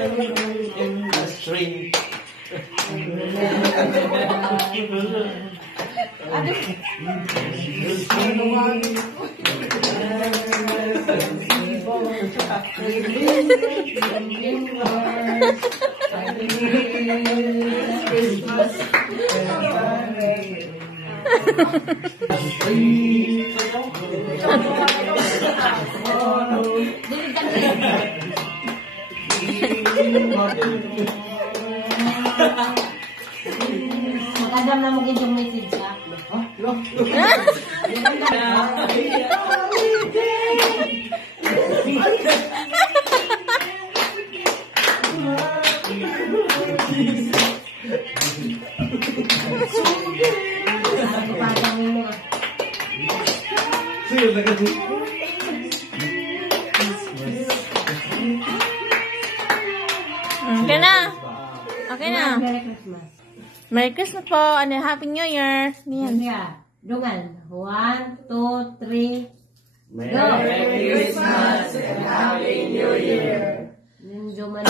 in the street. Magandang na mo yung message ha? Okay na. Okay na. Merry Christmas. Merry Christmas po and Happy New Year. Niyan. Dungan. 1, 2, 3. Merry Christmas and Happy New Year. Ninjuman.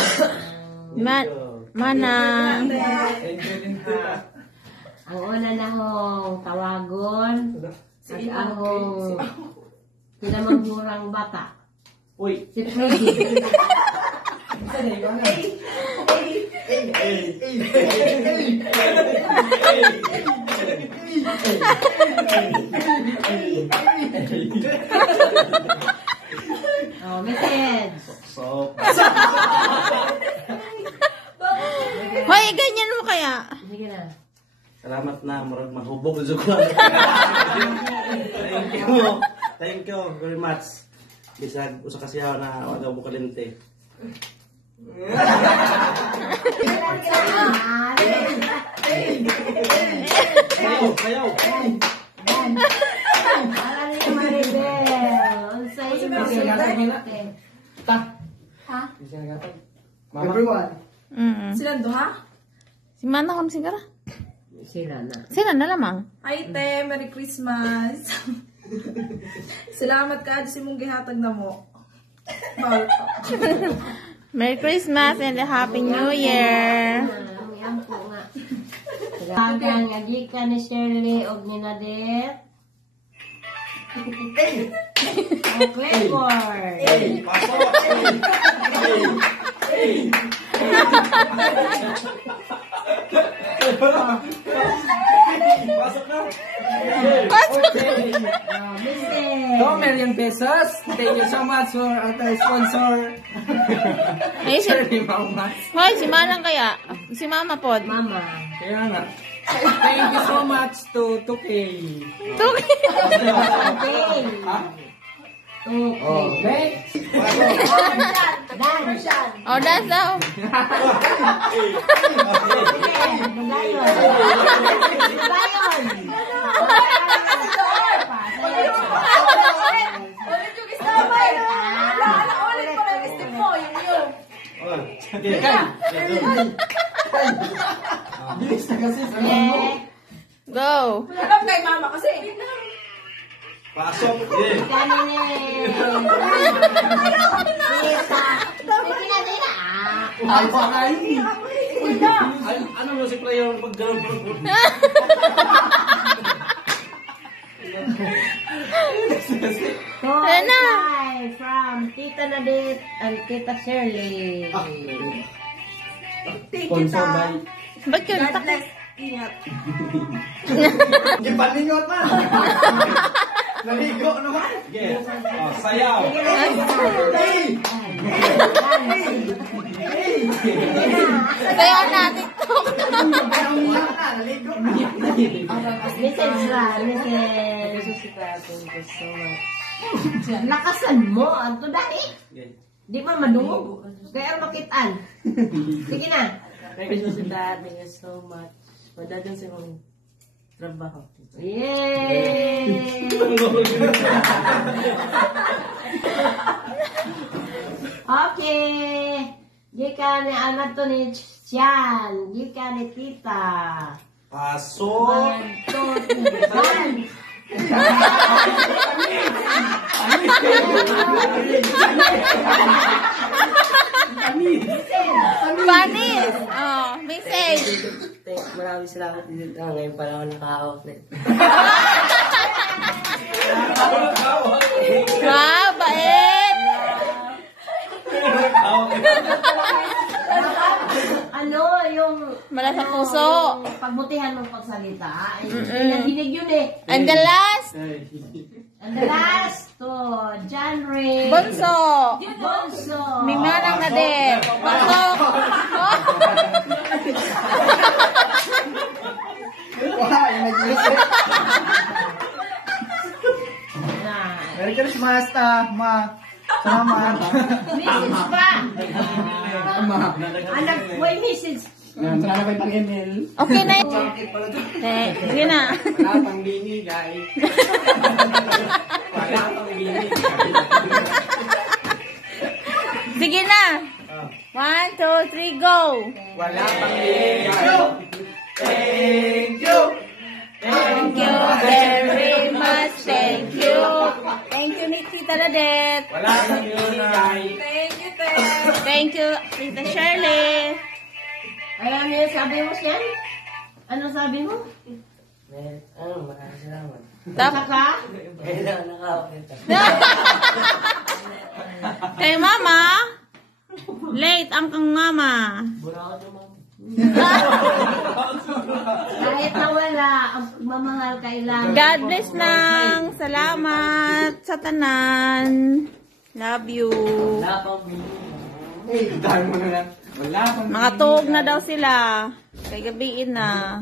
Mana. Ang una na hong tawagon. At ang pinamangurang bata. Uy. Si Freddy. Oh, message. So. Hoy, ganyan mo kaya. Sige na. Salamat na, murag mahubog na ko. Thank you very much. Bisag usa kasi ako na wala mo kalente. Kayaw. Para niyo Maribel. Unsay message? Ha? Everyone. Silang duha? Si Mana kung sigara. Sila na. Sila na lamang. Ay, te, Merry Christmas. Salamat ka, si mong gihatag na mo. Mahal pa. Merry Christmas and Happy New Year. Ang po nga. Salamat nga gikan ni Shirley og ni Nadet. Ang Claymore. Pasok. Pasok na. $2 million pesos. Thank you so much for our sponsor. Ay, Shirley Maumas. Hoy, si Manang kaya. Si Mama Pod. Mama. Kaya nga. Thank you so much to 2K. Tuki. Okay. Oh, next. Dan. Oh, that's daw. Bagayon. Bagayon. Ulit yung isama eh. Ulit ko lang gusto mo. Yung. Bilis na kasi sa Yeah. Go. Alam kay mama kasi. Pasok. Kanin ni. Tita. Sige na nila. Ano mo si Prayo paggalong? Hi from Tita Nadet and Tita Shirley. Thank you, ta. Ba't yun? God bless. Ingat. Hindi palingot na. Naligo naman. Yes. Oh, sayaw. Kaya natin to. Naligo na. Message lang. Message. Lakasan mo. Anto dahil. Di ba madungog? Kaya makitaan. Sige na. Thank you, Dad. Thank you so much. Padagan sa mong trabaho. Yay! Okay. Gikan ni anak to ni Tian. Gikan ni Tita. Pasok. 1, 2, 3, say. Maraming salamat din. Ngayon pala ako naka-outlet. Wow, bait. Ano, yung... Mula sa puso. Yung pagbutihan ng pagsalita. Hinihinig yun eh. And the last, And the last to John Ray. Bonso. Bonso. May manang na din. Bonso. Merry Christmas, ma. Salamat. Message pa. Ma. Anak, may message. Salamat kay Pang Emil. Okay na yun. Sige na. Wala pang binigay. Wala pang binigay. Sige na. 1, 2, 3, go. Wala pang binigay. Thank you. Thank you very much. Thank you. Thank you, Nikita Nadet. Wala pang binigay. Thank you, Ted. Thank you, Tita Shirley. Alam niyo, sabi mo siya? Ano sabi mo? Maraming salamat. Saka ka? Ngayon ako naka-outlet. Kay Mama. Late ang kang Mama. Burakot yung mga. Kahit na wala, ang pagmamahal kailangan. God bless nang. Salamat sa tanan. Love you. Wala pang binigay. Dahil mo na lang. Wala pang Mga tuog na daw sila. Kay gabiin na.